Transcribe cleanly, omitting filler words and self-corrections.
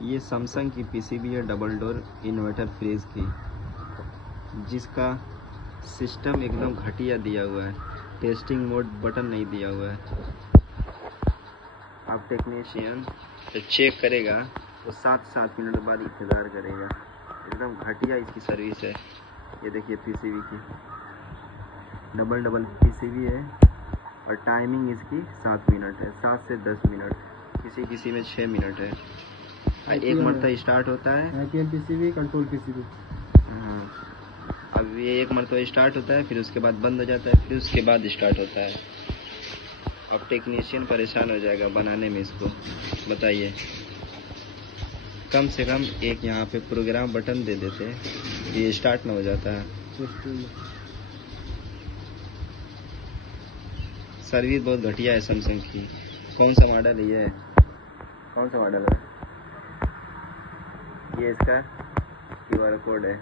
ये सैमसंग की पीसीबी है डबल डोर इन्वर्टर फ्रिज की, जिसका सिस्टम एकदम घटिया दिया हुआ है। टेस्टिंग मोड बटन नहीं दिया हुआ है। अब टेक्नीशियन तो चेक करेगा तो 7 मिनट बाद इंतज़ार करेगा। एकदम घटिया इसकी सर्विस है। ये देखिए पीसीबी की डबल पीसीबी है और टाइमिंग इसकी 7 मिनट है, 7 से 10 मिनट, किसी में 6 मिनट है। एक मरतबा स्टार्ट होता है पीसीबी कंट्रोल पीसीबी। हाँ, अब ये एक मरतबा स्टार्ट होता है, फिर उसके बाद बंद हो जाता है, फिर उसके बाद स्टार्ट होता है। अब टेक्नीशियन परेशान हो जाएगा बनाने में इसको। बताइए, कम से कम एक यहाँ पे प्रोग्राम बटन दे देते, ये स्टार्ट ना हो जाता है। सर्विस बहुत घटिया है सैमसंग की। कौन सा मॉडल है ये? कौन सा मॉडल है ये? इसका QR कोड है।